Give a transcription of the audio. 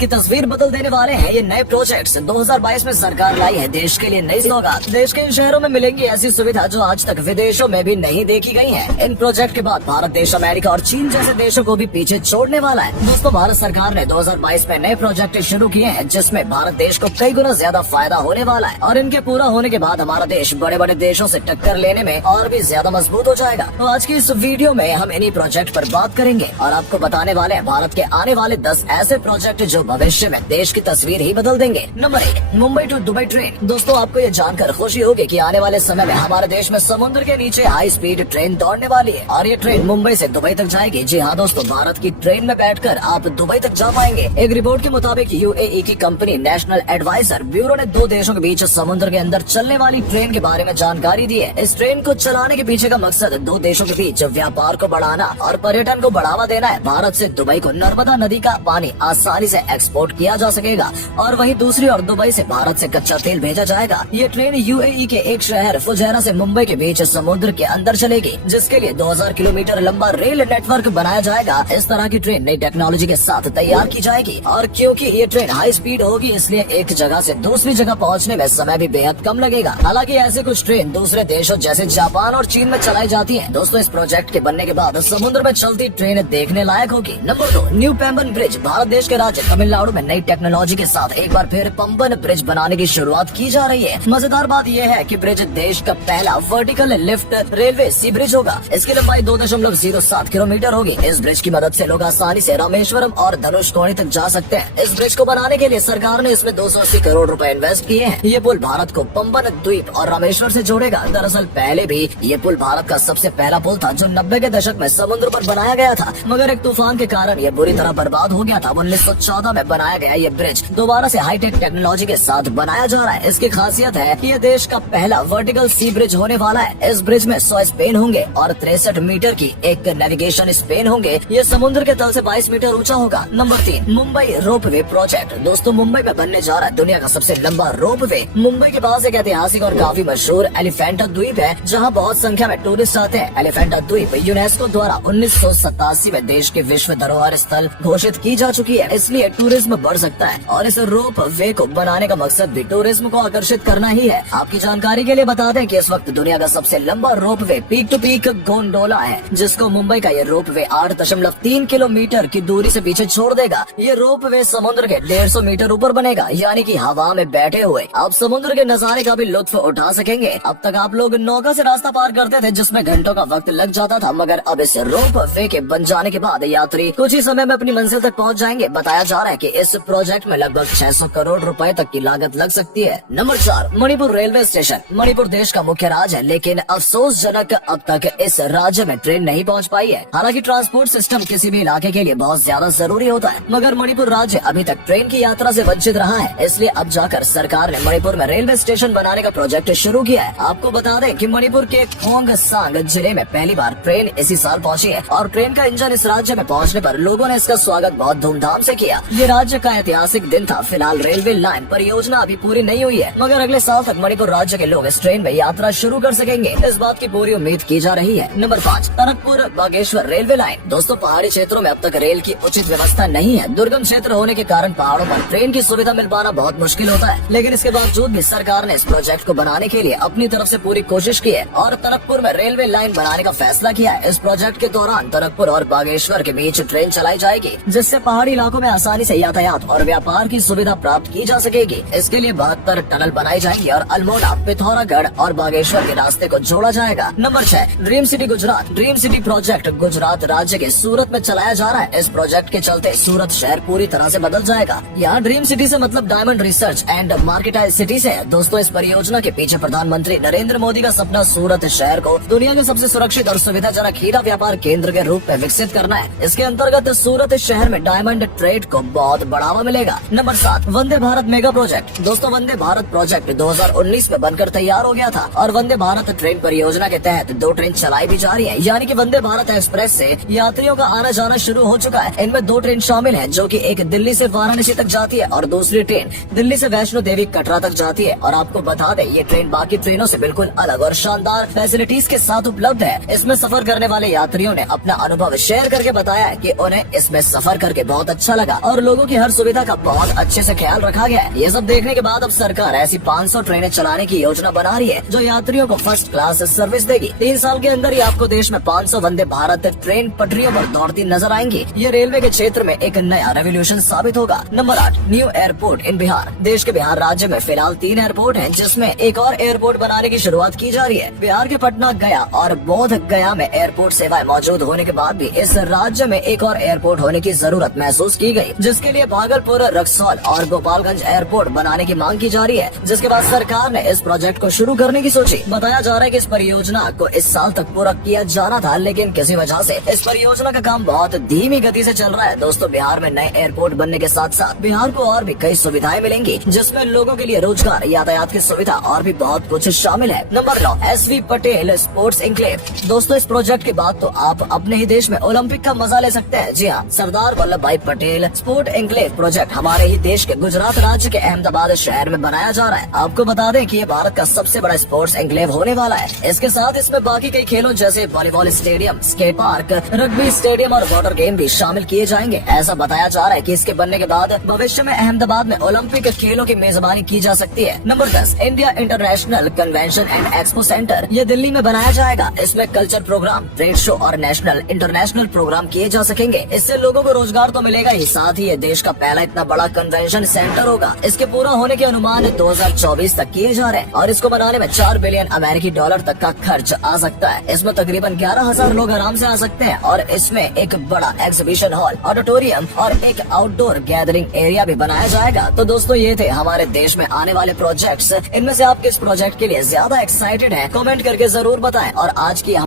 की तस्वीर बदल देने वाले हैं ये नए प्रोजेक्ट्स। 2022 में सरकार लाई है देश के लिए नई सौगात। देश के इन शहरों में मिलेंगी ऐसी सुविधा जो आज तक विदेशों में भी नहीं देखी गई है। इन प्रोजेक्ट के बाद भारत देश अमेरिका और चीन जैसे देशों को भी पीछे छोड़ने वाला है। दोस्तों, भारत सरकार ने 2022 में नए प्रोजेक्ट शुरू किए हैं जिसमें भारत देश को कई गुना ज्यादा फायदा होने वाला है और इनके पूरा होने के बाद हमारा देश बड़े बड़े देशों से टक्कर लेने में और भी ज्यादा मजबूत हो जाएगा। तो आज की इस वीडियो में हम इन्हीं प्रोजेक्ट पर बात करेंगे और आपको बताने वाले हैं भारत के आने वाले 10 ऐसे प्रोजेक्ट जो भविष्य में देश की तस्वीर ही बदल देंगे। Number 1, Mumbai to Dubai train. दोस्तों, आपको ये जानकर खुशी होगी कि आने वाले समय में हमारे देश में समुद्र के नीचे हाई स्पीड ट्रेन दौड़ने वाली है और ये ट्रेन मुंबई से दुबई तक जाएगी। जी हाँ दोस्तों, भारत की ट्रेन में बैठकर आप दुबई तक जा पाएंगे। एक रिपोर्ट के मुताबिक यूएई की कंपनी नेशनल एडवाइजर ब्यूरो ने 2 देशों के बीच समुद्र के अंदर चलने वाली ट्रेन के बारे में जानकारी दी है। इस ट्रेन को चलाने के पीछे का मकसद 2 देशों के बीच व्यापार को बढ़ाना और पर्यटन को बढ़ावा देना है। भारत से दुबई को नर्मदा नदी का पानी आसानी से एक्सपोर्ट किया जा सकेगा और वहीं दूसरी ओर दुबई से भारत से कच्चा तेल भेजा जाएगा। ये ट्रेन यूएई के एक शहर फुजैरा से मुंबई के बीच समुद्र के अंदर चलेगी, जिसके लिए 2000 किलोमीटर लंबा रेल नेटवर्क बनाया जाएगा। इस तरह की ट्रेन नई टेक्नोलॉजी के साथ तैयार की जाएगी और क्योंकि ये ट्रेन हाई स्पीड होगी इसलिए एक जगह से दूसरी जगह पहुंचने में समय भी बेहद कम लगेगा। हालांकि ऐसे कुछ ट्रेन दूसरे देशों जैसे जापान और चीन में चलाई जाती है। दोस्तों, इस प्रोजेक्ट के बनने के बाद समुद्र में चलती ट्रेन देखने लायक होगी। Number 2, new Pamban bridge. Bharat देश के राज्य तमिलनाडु में नई टेक्नोलॉजी के साथ एक बार फिर पंबन ब्रिज बनाने की शुरुआत की जा रही है। मजेदार बात यह है कि ब्रिज देश का पहला वर्टिकल लिफ्ट रेलवे सी ब्रिज होगा। इसकी लंबाई 2.07 किलोमीटर होगी। इस ब्रिज की मदद से लोग आसानी से रामेश्वरम और धनुषकोडी तक जा सकते हैं। इस ब्रिज को बनाने के लिए सरकार ने इसमें 280 करोड़ रुपए इन्वेस्ट किए हैं। ये पुल भारत को पंबन द्वीप और रामेश्वर से जोड़ेगा। दरअसल पहले भी ये पुल भारत का सबसे पहला पुल था जो 90 के दशक में समुद्र पर बनाया गया था, मगर एक तूफान के कारण ये बुरी तरह बर्बाद हो गया था। 1914 में बनाया गया ये ब्रिज दोबारा से हाईटेक टेक्नोलॉजी के साथ बनाया जा रहा है। इसकी खासियत है कि ये देश का पहला वर्टिकल सी ब्रिज होने वाला है। इस ब्रिज में 100 स्पेन होंगे और 63 मीटर की एक नेविगेशन स्पेन होंगे। ये समुद्र के तल से 22 मीटर ऊंचा होगा। Number 3, Mumbai ropeway project. दोस्तों, मुंबई में बनने जा रहा है दुनिया का सबसे लंबा रोपवे। मुंबई के पास एक ऐतिहासिक और काफी मशहूर एलिफेंटा द्वीप है जहाँ बहुत संख्या में टूरिस्ट आते हैं। एलिफेंटा द्वीप यूनेस्को द्वारा 1987 में देश के विश्व धरोहर स्थल घोषित की जा चुकी है, इसलिए टूरिज्म बढ़ सकता है और इस रोप वे को बनाने का मकसद भी टूरिज्म को आकर्षित करना ही है। आपकी जानकारी के लिए बता दें कि इस वक्त दुनिया का सबसे लंबा रोप वे पीक टू पीक गोंडोला है, जिसको मुंबई का ये रोप वे 8.3 किलोमीटर की दूरी से पीछे छोड़ देगा। ये रोप वे समुद्र के 150 मीटर ऊपर बनेगा, यानी कि हवा में बैठे हुए आप समुद्र के नजारे का भी लुत्फ उठा सकेंगे। अब तक आप लोग नौका से रास्ता पार करते थे जिसमें घंटों का वक्त लग जाता था, मगर अब इस रोप वे के बन जाने के बाद यात्री कुछ ही समय में अपनी मंजिल तक पहुंच जाएंगे। बताया जा रहा है कि इस प्रोजेक्ट में लगभग 600 करोड़ रुपए तक की लागत लग सकती है। Number 4, Manipur railway station. Manipur देश का मुख्य राज्य है, लेकिन अफसोसजनक अब तक इस राज्य में ट्रेन नहीं पहुंच पाई है। हालांकि ट्रांसपोर्ट सिस्टम किसी भी इलाके के लिए बहुत ज्यादा जरूरी होता है, मगर मणिपुर राज्य अभी तक ट्रेन की यात्रा से वंचित रहा है। इसलिए अब जाकर सरकार ने मणिपुर में रेलवे स्टेशन बनाने का प्रोजेक्ट शुरू किया है। आपको बता दें कि मणिपुर के खोंगसांग जिले में पहली बार ट्रेन इसी साल पहुंची है और ट्रेन का इंजन इस राज्य में पहुंचने पर लोगों ने इसका स्वागत बहुत धूमधाम से किया। ये राज्य का ऐतिहासिक दिन था। फिलहाल रेलवे लाइन परियोजना अभी पूरी नहीं हुई है, मगर अगले साल तक मणिपुर राज्य के लोग इस ट्रेन में यात्रा शुरू कर सकेंगे। इस बात की पूरी उम्मीद की जा रही है। Number 5, Tanakpur Bageshwar railway line. दोस्तों, पहाड़ी क्षेत्रों में अब तक रेल की उचित व्यवस्था नहीं है। दुर्गम क्षेत्र होने के कारण पहाड़ों पर ट्रेन की सुविधा मिल पाना बहुत मुश्किल होता है, लेकिन इसके बावजूद भी सरकार ने इस प्रोजेक्ट को बनाने के लिए अपनी तरफ से पूरी कोशिश की है और टनकपुर में रेलवे लाइन बनाने का फैसला किया है। इस प्रोजेक्ट के दौरान टनकपुर और बागेश्वर के बीच ट्रेन चलाई जाएगी, जिससे पहाड़ी इलाकों में आसानी से यातायात और व्यापार की सुविधा प्राप्त की जा सकेगी। इसके लिए 72 टनल बनाई जाएंगी और अल्मोड़ा, पिथौरागढ़ और बागेश्वर के रास्ते को जोड़ा जाएगा। Number 6, dream city Gujarat. Dream city project Gujarat राज्य के सूरत में चलाया जा रहा है। इस प्रोजेक्ट के चलते सूरत शहर पूरी तरह से बदल जाएगा। यहाँ ड्रीम सिटी से मतलब डायमंड रिसर्च एंड मार्केटाइज सिटी से है। दोस्तों, इस परियोजना के पीछे प्रधानमंत्री नरेंद्र मोदी का सपना सूरत शहर को दुनिया के सबसे सुरक्षित और सुविधाजनक हीरा व्यापार केंद्र के रूप में विकसित करना है। इसके अंतर्गत सूरत शहर में डायमंड ट्रेड को बहुत बढ़ावा मिलेगा। Number 7, Vande Bharat mega project. दोस्तों, वंदे भारत प्रोजेक्ट 2019 में बनकर तैयार हो गया था और वंदे भारत ट्रेन परियोजना के तहत 2 ट्रेन चलाई भी जा रही है, यानी कि वंदे भारत एक्सप्रेस से यात्रियों का आना जाना शुरू हो चुका है। इनमें 2 ट्रेन शामिल है, जो कि एक दिल्ली से वाराणसी तक जाती है और दूसरी ट्रेन दिल्ली से वैष्णो देवी कटरा तक जाती है। और आपको बता दें, ये ट्रेन बाकी ट्रेनों से बिल्कुल अलग और शानदार फैसिलिटीज के साथ उपलब्ध है। इसमें सफर करने वाले यात्रियों ने अपना अनुभव शेयर करके बताया है कि उन्हें इसमें सफर करके बहुत अच्छा लगा और लोगों की हर सुविधा का बहुत अच्छे से ख्याल रखा गया है। ये सब देखने के बाद अब सरकार ऐसी 500 ट्रेनें चलाने की योजना बना रही है जो यात्रियों को फर्स्ट क्लास सर्विस देगी। 3 साल के अंदर ही आपको देश में 500 वंदे भारत ट्रेन पटरियों पर दौड़ती नजर आएंगी। ये रेलवे के क्षेत्र में एक नया रेवोल्यूशन साबित होगा। नंबर 8, न्यू एयरपोर्ट इन बिहार। देश के बिहार राज्य में फिलहाल 3 एयरपोर्ट हैं, जिसमें एक और एयरपोर्ट बनाने की शुरुआत की जा रही है। बिहार के पटना, गया और बोध गया में एयरपोर्ट सेवाएं मौजूद होने के बाद भी इस राज्य में एक और एयरपोर्ट होने की जरूरत महसूस की गई, जिसके लिए भागलपुर, रक्सौल और गोपालगंज एयरपोर्ट बनाने की मांग की जा रही है। जिसके बाद सरकार ने इस प्रोजेक्ट को शुरू करने की सोची। बताया जा रहा है कि इस परियोजना को इस साल तक पूरा किया जाना था, लेकिन किसी वजह से इस परियोजना का काम बहुत धीमी गति से चल रहा है। दोस्तों, बिहार में नए एयरपोर्ट बनने के साथ साथ बिहार को और भी कई सुविधाएं मिलेंगी, जिसमें लोगों के लिए रोजगार, यातायात की सुविधा और भी बहुत कुछ शामिल है। Number 9, SV Patel sports enclave. दोस्तों, इस प्रोजेक्ट के बाद तो आप अपने ही देश में ओलंपिक का मजा ले सकते हैं। जी हाँ, सरदार वल्लभ भाई पटेल स्पोर्ट एन्क्लेव प्रोजेक्ट हमारे ही देश के गुजरात राज्य के अहमदाबाद शहर में बनाया जा रहा है। आपको बता दें कि ये भारत का सबसे बड़ा स्पोर्ट्स एन्क्लेव होने वाला है। इसके साथ इसमें बाकी कई खेलों जैसे volleyball stadium, skate park, rugby stadium और वाटर गेम भी शामिल किए जाएंगे। ऐसा बताया जा रहा है कि इसके बनने के बाद भविष्य में अहमदाबाद में ओलंपिक खेलों की मेजबानी की जा सकती है। Number 10, India international convention and expo centre. ये दिल्ली में बनाया जाएगा। इसमें कल्चर प्रोग्राम, ट्रेड शो और नेशनल इंटरनेशनल प्रोग्राम किए जा सकेंगे। इससे लोगों को रोजगार तो मिलेगा ही, साथ ही ये देश का पहला इतना बड़ा कन्वेंशन सेंटर होगा। इसके पूरा होने के अनुमान 2024 तक किए जा रहे हैं और इसको बनाने में 4 बिलियन अमेरिकी डॉलर तक का खर्च आ सकता है। इसमें तकरीबन 11,000 लोग आराम से आ सकते हैं और इसमें एक बड़ा एग्जीबिशन हॉल, ऑडिटोरियम और एक आउटडोर गैदरिंग एरिया भी बनाया जाएगा। तो दोस्तों, ये थे हमारे देश में आने वाले प्रोजेक्ट्स। इनमें से आप किस प्रोजेक्ट के लिए ज्यादा एक्साइटेड हैं? कमेंट करके जरूर बताएं। और आज की